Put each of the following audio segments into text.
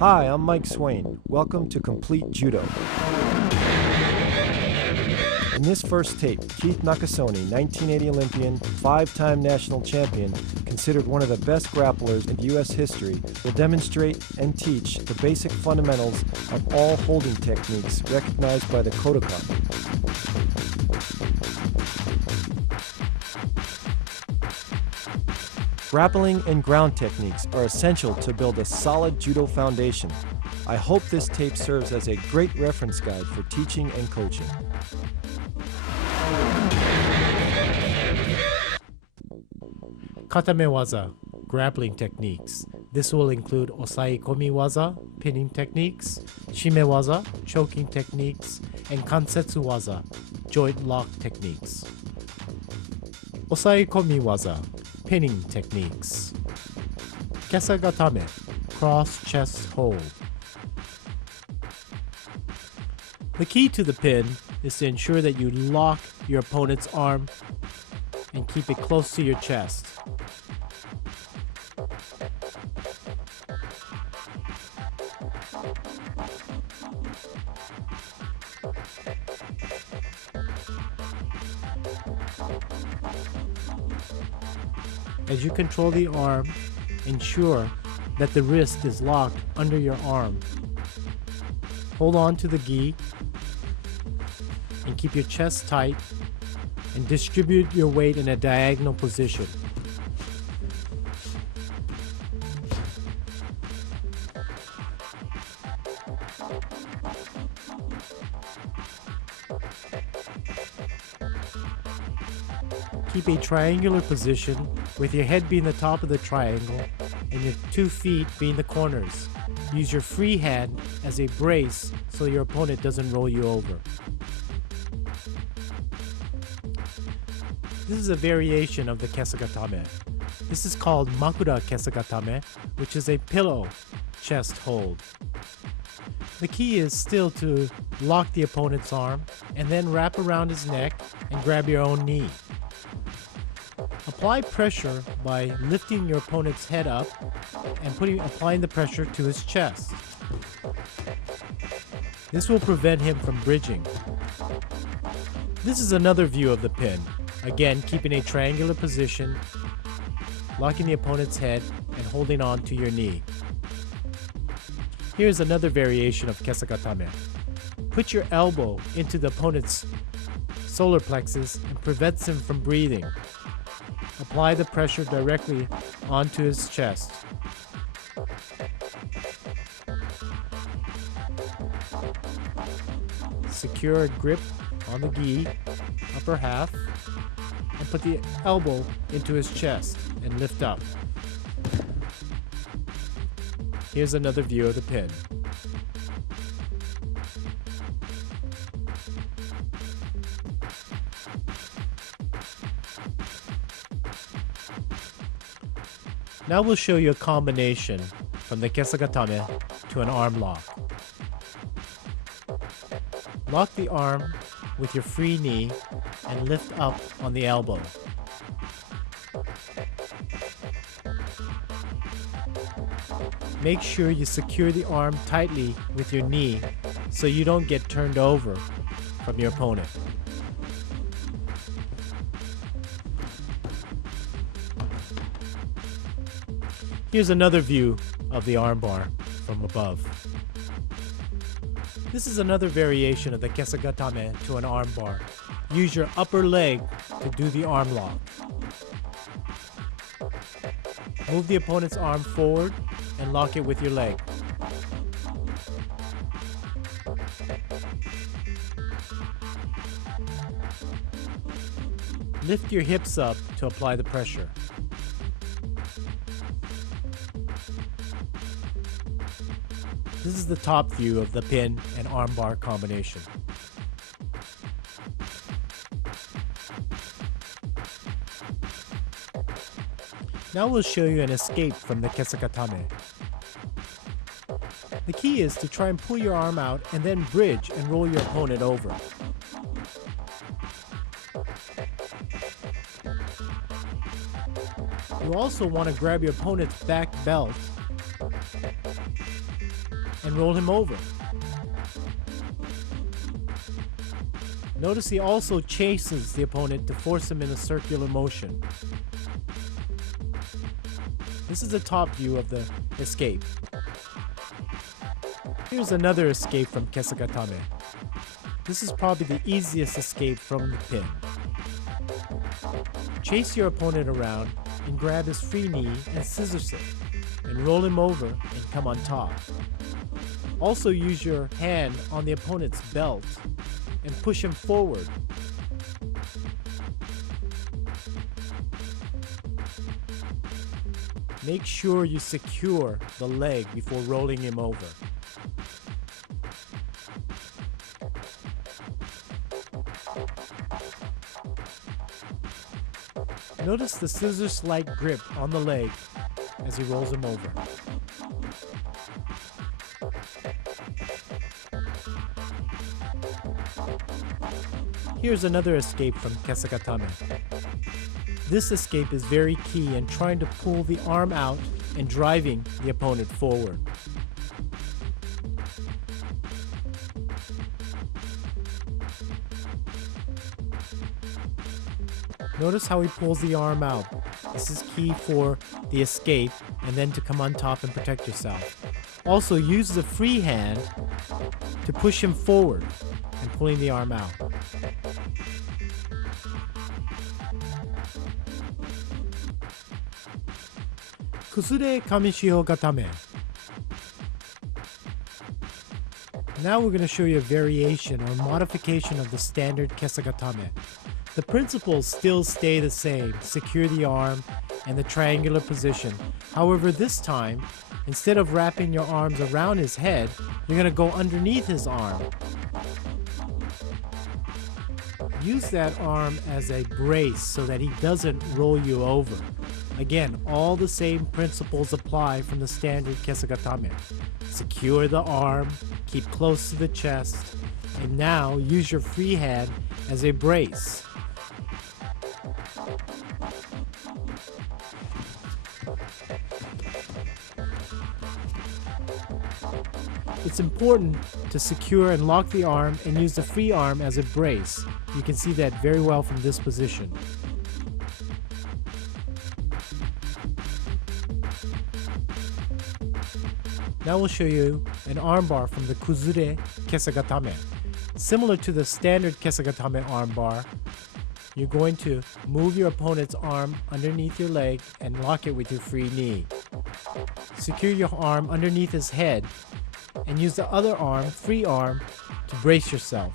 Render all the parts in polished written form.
Hi, I'm Mike Swain. Welcome to Complete Judo. In this first tape, Keith Nakasone, 1980 Olympian, 5-time national champion, considered one of the best grapplers in U.S. history, will demonstrate and teach the basic fundamentals of all holding techniques recognized by the Kodokan. Grappling and ground techniques are essential to build a solid judo foundation. I hope this tape serves as a great reference guide for teaching and coaching. Katame waza, grappling techniques. This will include osaikomi waza, pinning techniques, shime waza, choking techniques, and kansetsu waza, joint lock techniques. Osaikomi waza, pinning techniques. Kesagatame, cross chest hold. The key to the pin is to ensure that you lock your opponent's arm and keep it close to your chest. As you control the arm, ensure that the wrist is locked under your arm. Hold on to the gi and keep your chest tight and distribute your weight in a diagonal position. Keep a triangular position with your head being the top of the triangle and your 2 feet being the corners. Use your free hand as a brace so your opponent doesn't roll you over. This is a variation of the kesagatame. This is called makura kesagatame, which is a pillow chest hold. The key is still to lock the opponent's arm and then wrap around his neck and grab your own knee. Apply pressure by lifting your opponent's head up and applying the pressure to his chest. This will prevent him from bridging. This is another view of the pin. Again, keeping a triangular position, locking the opponent's head, and holding on to your knee. Here's another variation of kesagatame. Put your elbow into the opponent's solar plexus and prevents him from breathing. Apply the pressure directly onto his chest. Secure a grip on the gi, upper half, and put the elbow into his chest and lift up. Here's another view of the pin. Now we'll show you a combination from the kesagatame to an arm lock. Lock the arm with your free knee and lift up on the elbow. Make sure you secure the arm tightly with your knee so you don't get turned over from your opponent. Here's another view of the armbar from above. This is another variation of the kesagatame to an armbar. Use your upper leg to do the arm lock. Move the opponent's arm forward and lock it with your leg. Lift your hips up to apply the pressure. This is the top view of the pin and armbar combination. Now we'll show you an escape from the kesagatame. The key is to try and pull your arm out and then bridge and roll your opponent over. You also want to grab your opponent's back belt and roll him over. Notice he also chases the opponent to force him in a circular motion. This is the top view of the escape. Here's another escape from Kesagatame. This is probably the easiest escape from the pin. Chase your opponent around and grab his free knee and scissors him, and roll him over and come on top. Also use your hand on the opponent's belt and push him forward. Make sure you secure the leg before rolling him over. Notice the scissors-like grip on the leg as he rolls him over. Here's another escape from Kesagatame. This escape is very key in trying to pull the arm out and driving the opponent forward. Notice how he pulls the arm out. This is key for the escape and then to come on top and protect yourself. Also use the free hand to push him forward and pulling the arm out. Kusure Kamishio Gatame. Now we're going to show you a variation or modification of the standard Kesagatame. The principles still stay the same, secure the arm and the triangular position. However, this time, instead of wrapping your arms around his head, you're going to go underneath his arm. Use that arm as a brace so that he doesn't roll you over. Again, all the same principles apply from the standard Kesagatame. Secure the arm, keep close to the chest, and now use your free hand as a brace. It's important to secure and lock the arm and use the free arm as a brace. You can see that very well from this position. Now we'll show you an armbar from the Kuzure Kesagatame. Similar to the standard Kesagatame armbar, you're going to move your opponent's arm underneath your leg and lock it with your free knee. Secure your arm underneath his head and use the other arm, free arm, to brace yourself.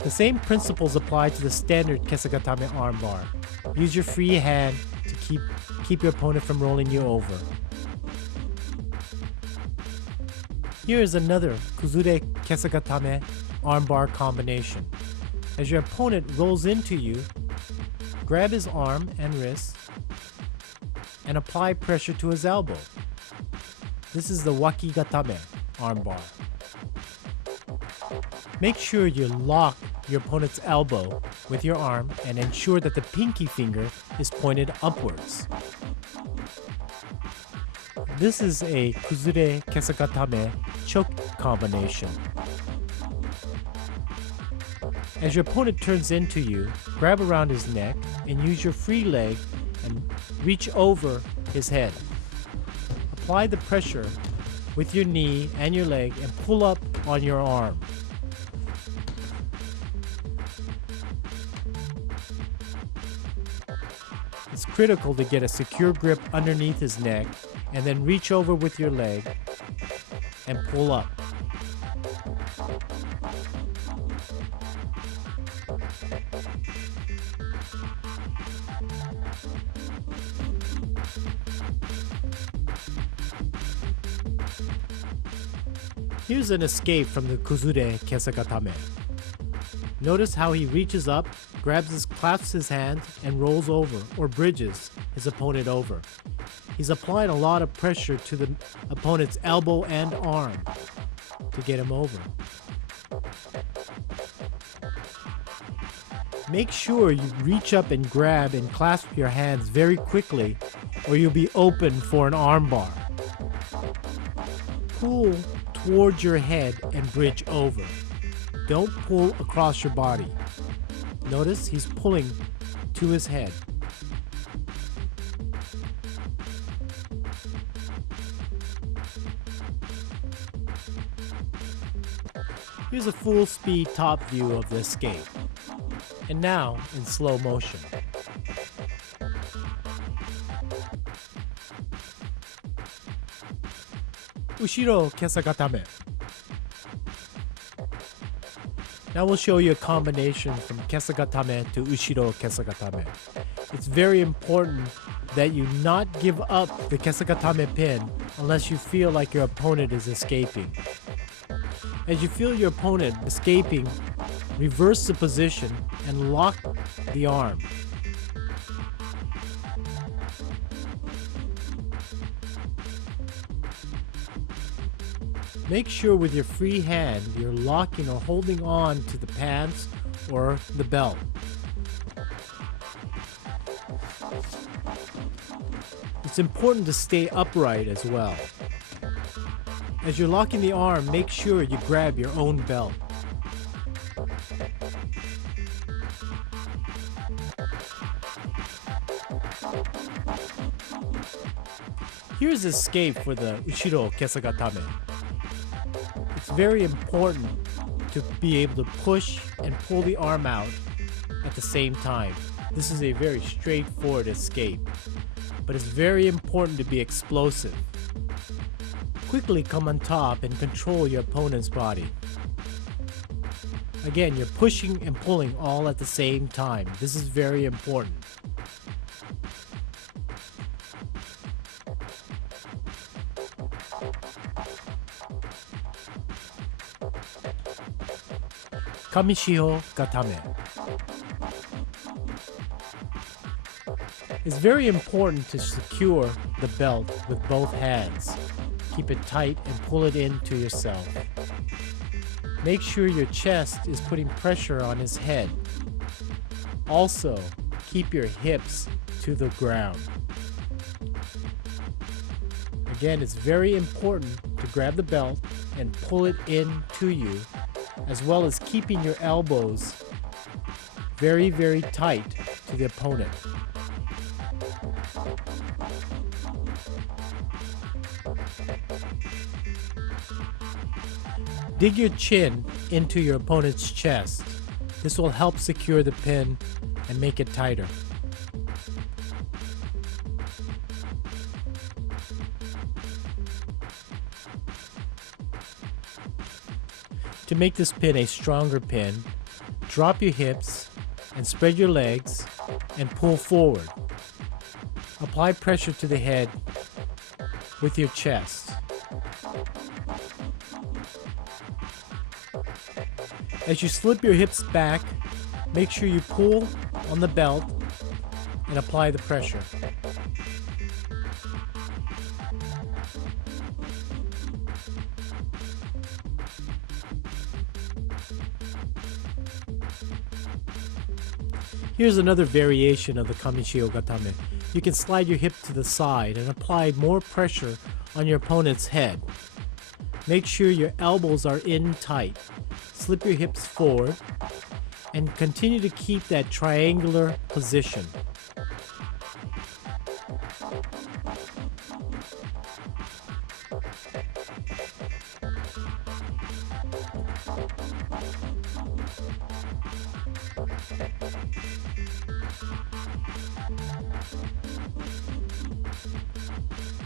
The same principles apply to the standard Kesagatame armbar. Use your free hand to keep your opponent from rolling you over. Here is another Kuzure Kesagatame armbar combination. As your opponent rolls into you, grab his arm and wrist and apply pressure to his elbow. This is the Wakigatame armbar. Make sure you lock your opponent's elbow with your arm and ensure that the pinky finger is pointed upwards. This is a Kuzure Kesagatame choke combination. As your opponent turns into you, grab around his neck and use your free leg and reach over his head. Apply the pressure with your knee and your leg and pull up on your arm. It's critical to get a secure grip underneath his neck and then reach over with your leg and pull up. Here's an escape from the Kuzure Kesagatame. Notice how he reaches up, clasps his hand, and rolls over or bridges his opponent over. He's applying a lot of pressure to the opponent's elbow and arm to get him over. Make sure you reach up and grab and clasp your hands very quickly, or you'll be open for an armbar. Pull towards your head and bridge over. Don't pull across your body. Notice he's pulling to his head. Here's a full speed top view of the escape. And now in slow motion. Ushiro kesagatame. Now we'll show you a combination from kesagatame to ushiro kesagatame. It's very important that you not give up the kesagatame pin unless you feel like your opponent is escaping. As you feel your opponent escaping, reverse the position and lock the arm. Make sure with your free hand you're locking or holding on to the pants or the belt. It's important to stay upright as well. As you're locking the arm, make sure you grab your own belt. Here's escape for the ushiro kesagatame. It's very important to be able to push and pull the arm out at the same time. This is a very straightforward escape, but it's very important to be explosive. Quickly come on top and control your opponent's body. Again, you're pushing and pulling all at the same time. This is very important. Kamishiho Gatame. It's very important to secure the belt with both hands. Keep it tight and pull it into yourself. Make sure your chest is putting pressure on his head. Also, keep your hips to the ground. Again, it's very important to grab the belt and pull it into you, as well as keeping your elbows very, very tight to the opponent. Dig your chin into your opponent's chest. This will help secure the pin and make it tighter. To make this pin a stronger pin, drop your hips and spread your legs and pull forward. Apply pressure to the head with your chest. As you slip your hips back, make sure you pull on the belt and apply the pressure. Here's another variation of the Kamishiho Gatame. You can slide your hip to the side and apply more pressure on your opponent's head. Make sure your elbows are in tight. Slip your hips forward and continue to keep that triangular position.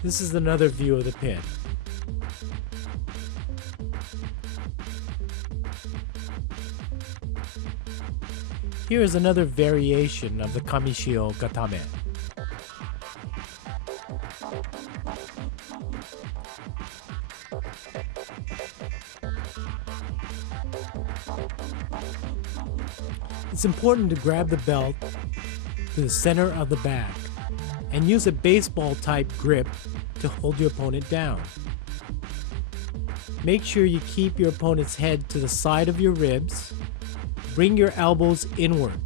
This is another view of the pin. Here is another variation of the Kamishiho Gatame. It's important to grab the belt to the center of the back and use a baseball type grip to hold your opponent down. Make sure you keep your opponent's head to the side of your ribs. Bring your elbows inward.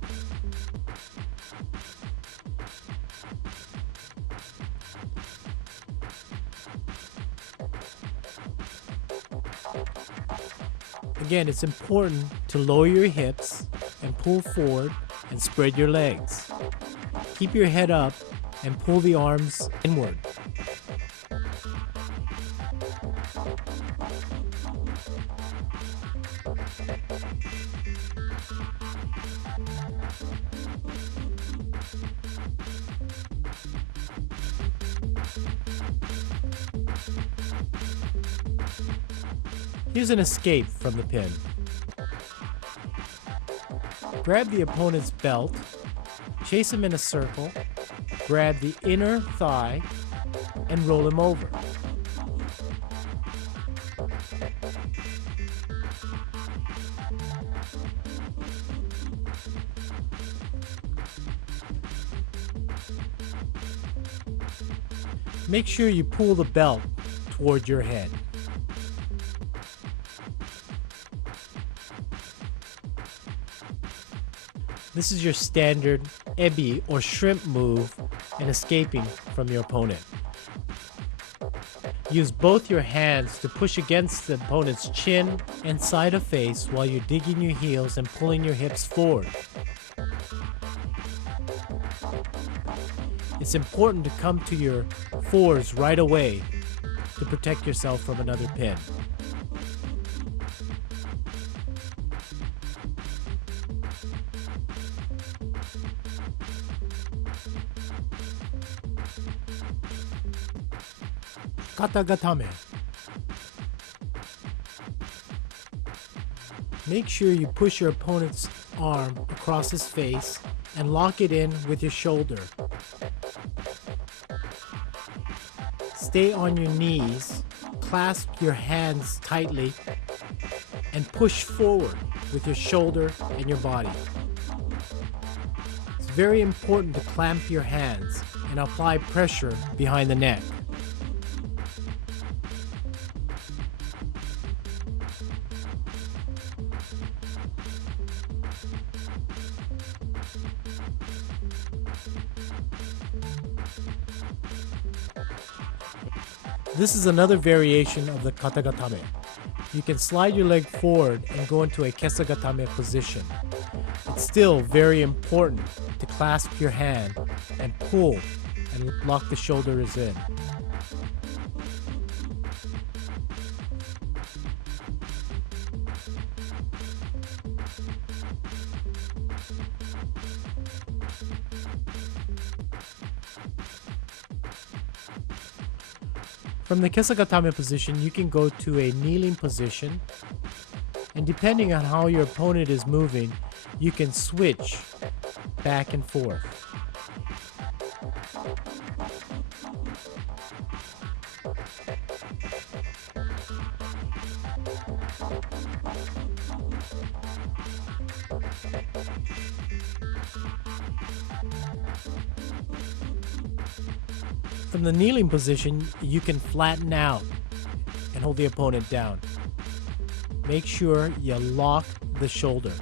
Again, it's important to lower your hips and pull forward and spread your legs. Keep your head up and pull the arms inward. Here's an escape from the pin. Grab the opponent's belt, chase him in a circle, grab the inner thigh, and roll him over. Make sure you pull the belt toward your head. This is your standard ebi or shrimp move and escaping from your opponent. Use both your hands to push against the opponent's chin and side of face while you're digging your heels and pulling your hips forward. It's important to come to your fours right away to protect yourself from another pin. Katagatame. Make sure you push your opponent's arm across his face and lock it in with your shoulder. Stay on your knees, clasp your hands tightly, and push forward with your shoulder and your body. It's very important to clamp your hands and apply pressure behind the neck. This is another variation of the katagatame. You can slide your leg forward and go into a kesagatame position. It's still very important to clasp your hand and pull and lock the shoulders in. From the kesagatame position, you can go to a kneeling position, and depending on how your opponent is moving, you can switch back and forth. From the kneeling position, you can flatten out and hold the opponent down. Make sure you lock the shoulder.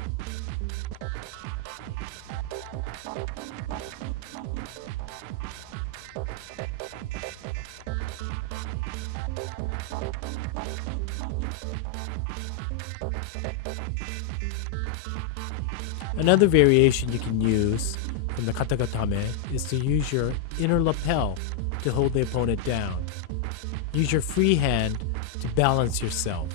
Another variation you can use from the katagatame is to use your inner lapel to hold the opponent down. Use your free hand to balance yourself.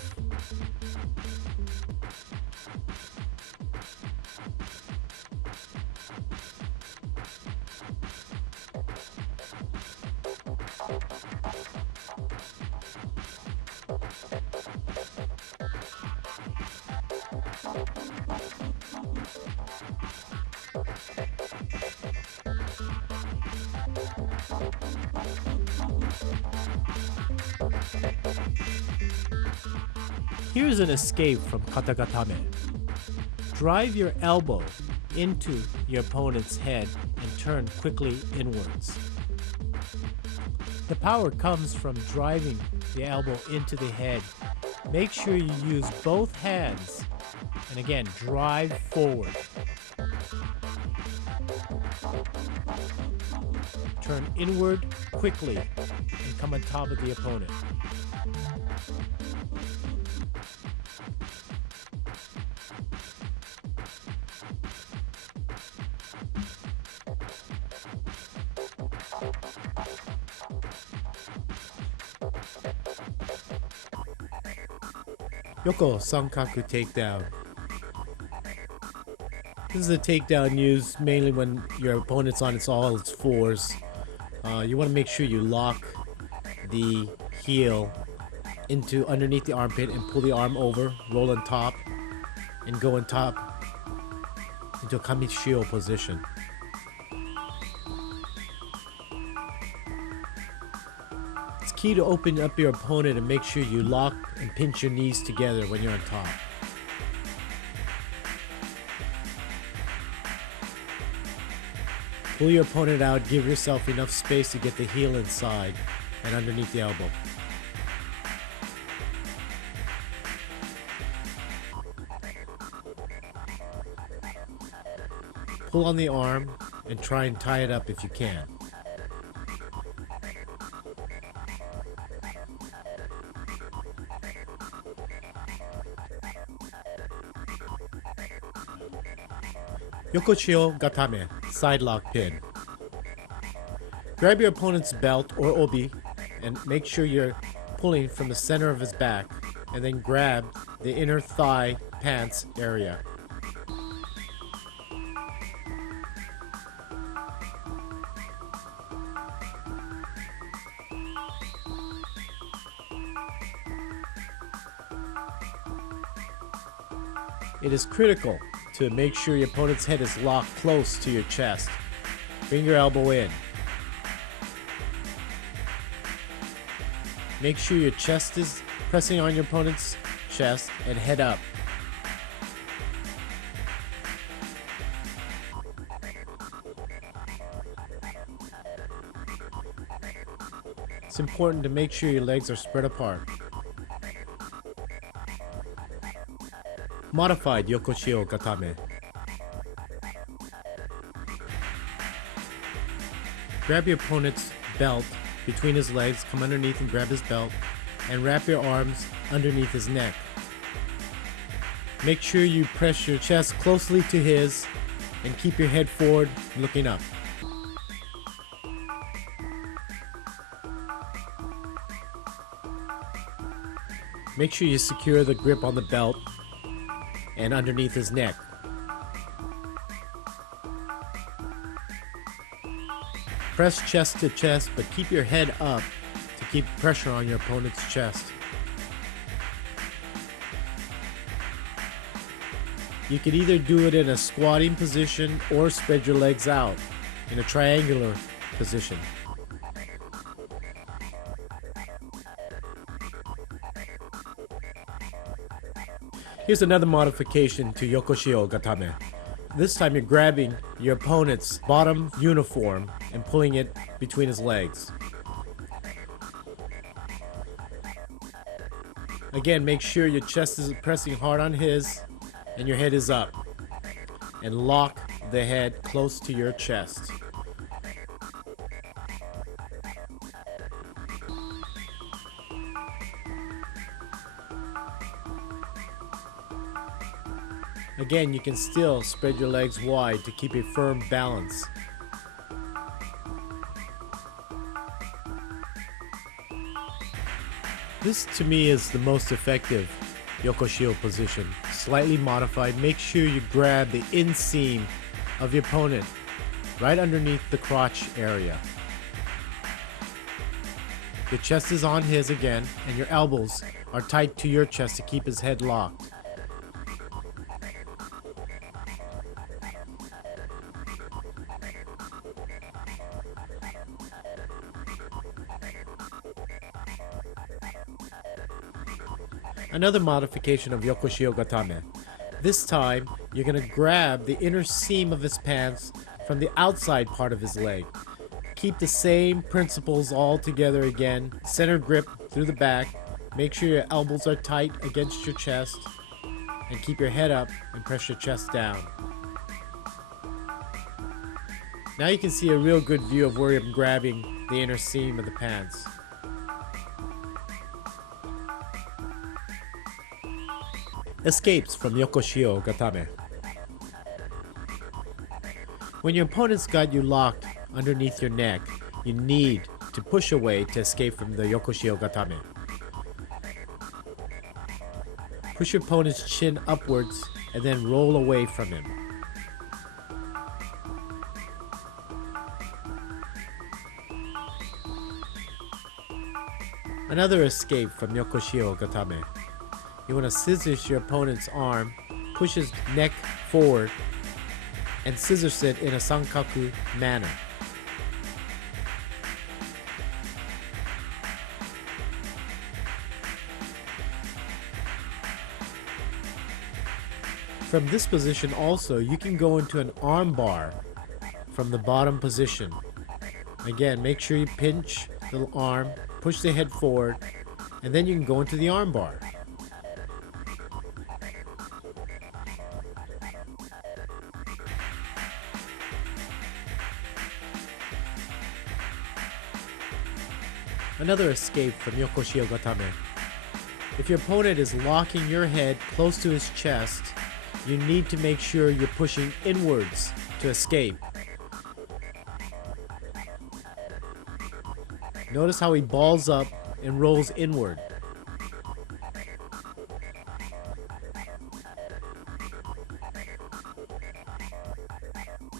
Here's an escape from katagatame. Drive your elbow into your opponent's head and turn quickly inwards. The power comes from driving the elbow into the head. Make sure you use both hands and again, drive forward. Turn inward quickly and come on top of the opponent. Yoko Sankaku takedown. This is a takedown used mainly when your opponent's on all its fours. You want to make sure you lock the heel into underneath the armpit and pull the arm over, roll on top, and go on top into a kamishio position. It's key to open up your opponent and make sure you lock and pinch your knees together when you're on top. Pull your opponent out, give yourself enough space to get the heel inside and underneath the elbow. Pull on the arm and try and tie it up if you can. Yokochio Gatame, side lock pin. Grab your opponent's belt or obi and make sure you're pulling from the center of his back, and then grab the inner thigh pants area. It is critical to make sure your opponent's head is locked close to your chest. Bring your elbow in. Make sure your chest is pressing on your opponent's chest and head up. It's important to make sure your legs are spread apart. Modified Yokoshio Gatame. Grab your opponent's belt between his legs, come underneath and grab his belt, and wrap your arms underneath his neck. Make sure you press your chest closely to his and keep your head forward, looking up. Make sure you secure the grip on the belt and underneath his neck. Press chest to chest, but keep your head up to keep pressure on your opponent's chest. You can either do it in a squatting position or spread your legs out in a triangular position. Here's another modification to Yokoshio Gatame. This time you're grabbing your opponent's bottom uniform and pulling it between his legs. Again, make sure your chest is pressing hard on his and your head is up. And lock the head close to your chest. Again, you can still spread your legs wide to keep a firm balance. This to me is the most effective Yokoshio position. Slightly modified. Make sure you grab the inseam of your opponent right underneath the crotch area. Your chest is on his again, and your elbows are tight to your chest to keep his head locked. Another modification of Yokoshio Gatame. This time, you're going to grab the inner seam of his pants from the outside part of his leg. Keep the same principles all together again. Center grip through the back. Make sure your elbows are tight against your chest. And keep your head up and press your chest down. Now you can see a real good view of where I'm grabbing the inner seam of the pants. Escapes from Yokoshio Gatame. When your opponent's got you locked underneath your neck, you need to push away to escape from the Yokoshio Gatame. Push your opponent's chin upwards and then roll away from him. Another escape from Yokoshio Gatame. You want to scissors your opponent's arm, push his neck forward, and scissors it in a sankaku manner. From this position also, you can go into an arm bar from the bottom position. Again, make sure you pinch the arm, push the head forward, and then you can go into the arm bar. Another escape from Yokoshio Gatame. If your opponent is locking your head close to his chest, you need to make sure you're pushing inwards to escape. Notice how he balls up and rolls inward.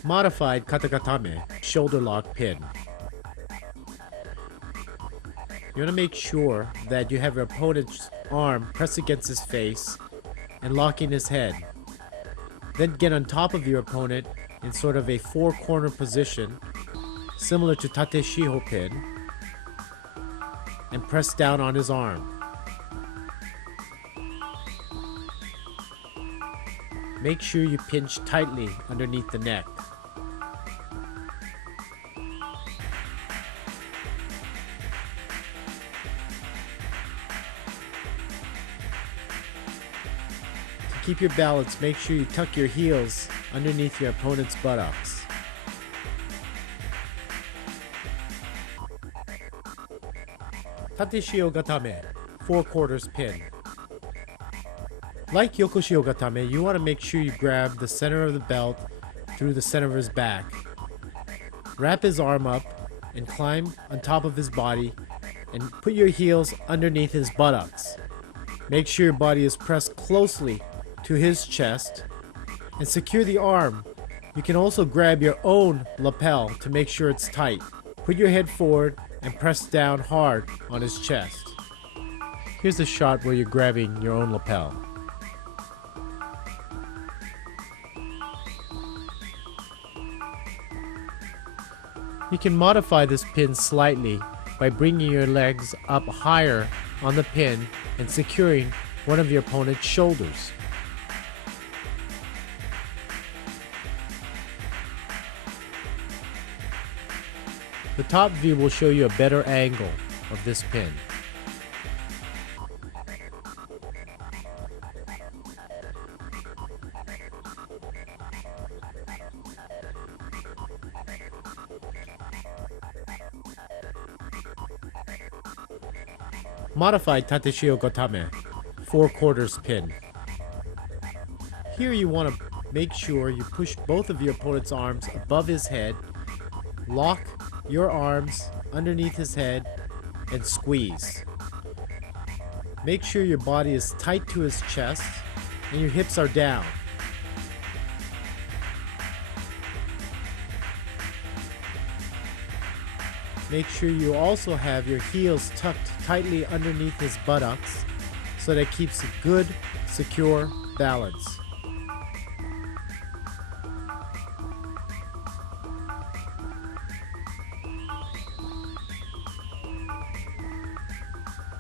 Modified katagatame, shoulder lock pin. You want to make sure that you have your opponent's arm pressed against his face and locking his head. Then get on top of your opponent in sort of a four-corner position, similar to tate shiho pin, and press down on his arm. Make sure you pinch tightly underneath the neck. To keep your balance, make sure you tuck your heels underneath your opponent's buttocks. Tate shio gatame, 4/4 pin. Like Yokoshio Gatame, you want to make sure you grab the center of the belt through the center of his back. Wrap his arm up and climb on top of his body and put your heels underneath his buttocks. Make sure your body is pressed closely to his chest and secure the arm. You can also grab your own lapel to make sure it's tight. Put your head forward and press down hard on his chest. Here's a shot where you're grabbing your own lapel. You can modify this pin slightly by bringing your legs up higher on the pin and securing one of your opponent's shoulders. The top view will show you a better angle of this pin. Modified tate shio gatame, 4/4 pin. Here you want to make sure you push both of your opponent's arms above his head, lock your arms underneath his head, and squeeze. Make sure your body is tight to his chest and your hips are down. Make sure you also have your heels tucked tightly underneath his buttocks so that it keeps a good, secure balance.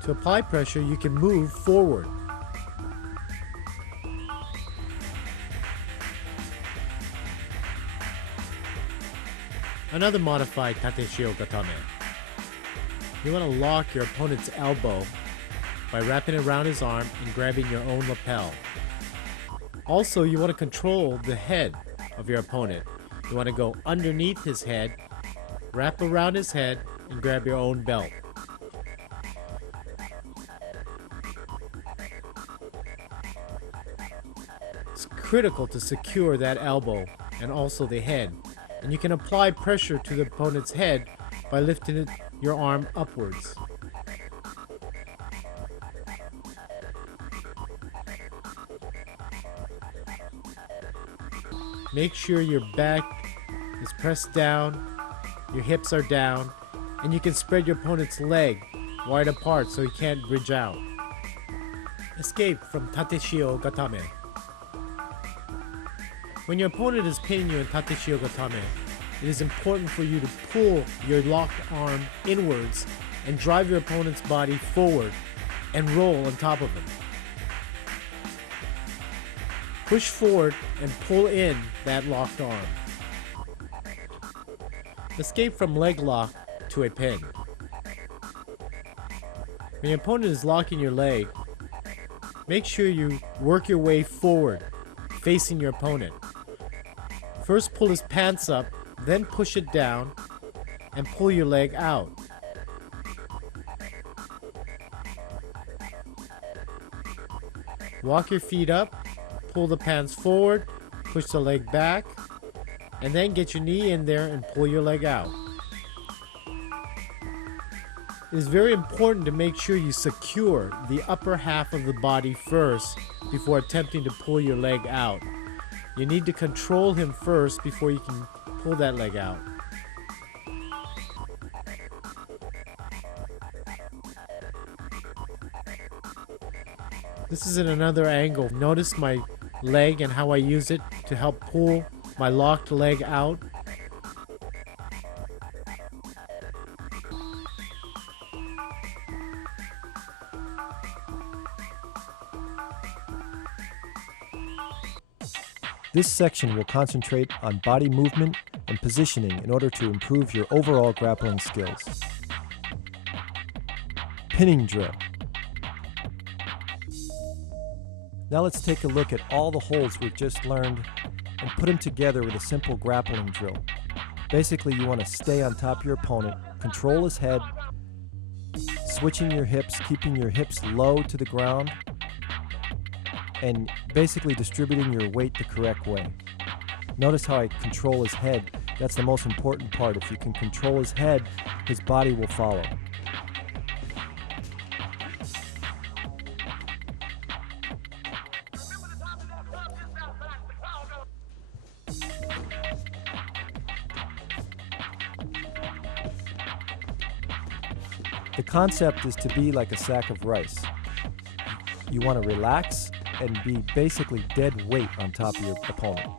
To apply pressure, you can move forward. Another modified tate shio gatame. You want to lock your opponent's elbow by wrapping it around his arm and grabbing your own lapel. Also, you want to control the head of your opponent. You want to go underneath his head, wrap around his head, and grab your own belt. It's critical to secure that elbow and also the head. And you can apply pressure to the opponent's head by lifting your arm upwards. Make sure your back is pressed down, your hips are down, and you can spread your opponent's leg wide apart so he can't bridge out. Escape from Tateshio Gatame. When your opponent is pinning you in Tateshio Gatame, it is important for you to pull your locked arm inwards and drive your opponent's body forward and roll on top of him. Push forward and pull in that locked arm. Escape from leg lock to a pin. When your opponent is locking your leg, make sure you work your way forward, facing your opponent. First pull his pants up, then push it down, and pull your leg out. Walk your feet up, pull the pants forward, push the leg back, and then get your knee in there and pull your leg out. It is very important to make sure you secure the upper half of the body first before attempting to pull your leg out. You need to control him first before you can pull that leg out. This is in another angle. Notice my leg and how I use it to help pull my locked leg out. This section will concentrate on body movement and positioning in order to improve your overall grappling skills. Pinning drill. Now let's take a look at all the holds we've just learned and put them together with a simple grappling drill. Basically, you want to stay on top of your opponent, control his head, switching your hips, keeping your hips low to the ground, and basically distributing your weight the correct way. Notice how I control his head. That's the most important part. If you can control his head, his body will follow. The concept is to be like a sack of rice. You want to relax and be basically dead weight on top of your opponent.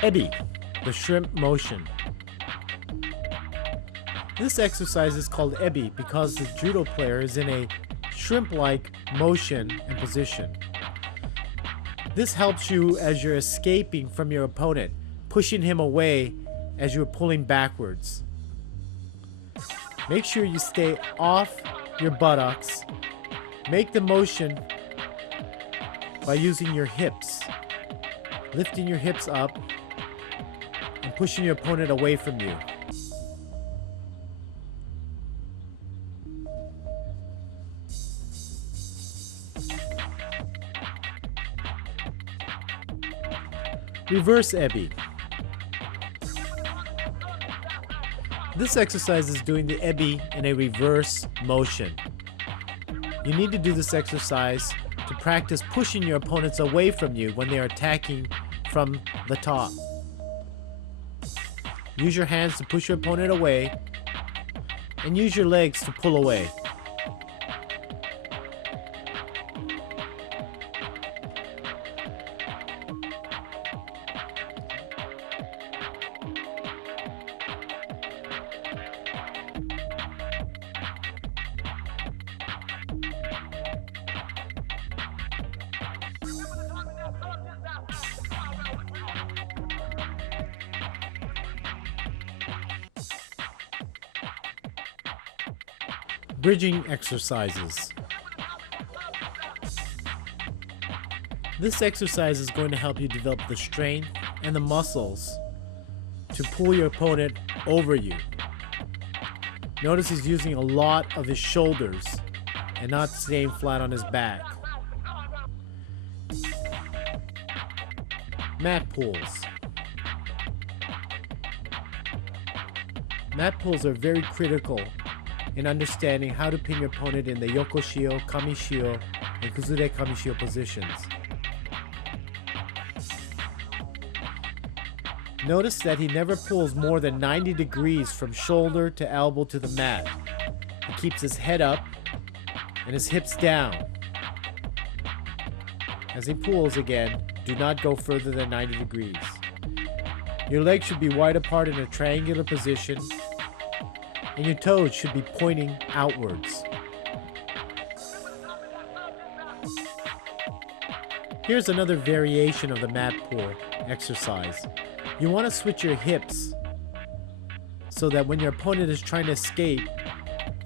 Ebi, the shrimp motion. This exercise is called Ebi because the judo player is in a shrimp-like motion and position. This helps you as you're escaping from your opponent, pushing him away as you're pulling backwards. Make sure you stay off your buttocks. Make the motion by using your hips, lifting your hips up and pushing your opponent away from you. Reverse Ebi. This exercise is doing the Ebi in a reverse motion. You need to do this exercise to practice pushing your opponents away from you when they are attacking from the top. Use your hands to push your opponent away and use your legs to pull away. Bridging exercises. This exercise is going to help you develop the strength and the muscles to pull your opponent over you. Notice he's using a lot of his shoulders and not staying flat on his back. Mat pulls. Mat pulls are very critical in understanding how to pin your opponent in the Yokoshio, Kamishio, and Kuzure Kamishio positions. Notice that he never pulls more than 90 degrees from shoulder to elbow to the mat. He keeps his head up and his hips down. As he pulls again, do not go further than 90 degrees. Your legs should be wide apart in a triangular position, and your toes should be pointing outwards. Here's another variation of the mat pull exercise. You want to switch your hips so that when your opponent is trying to escape,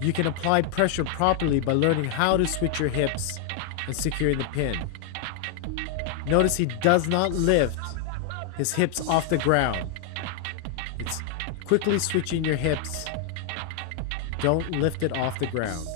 you can apply pressure properly by learning how to switch your hips and securing the pin. Notice he does not lift his hips off the ground. It's quickly switching your hips. Don't lift it off the ground.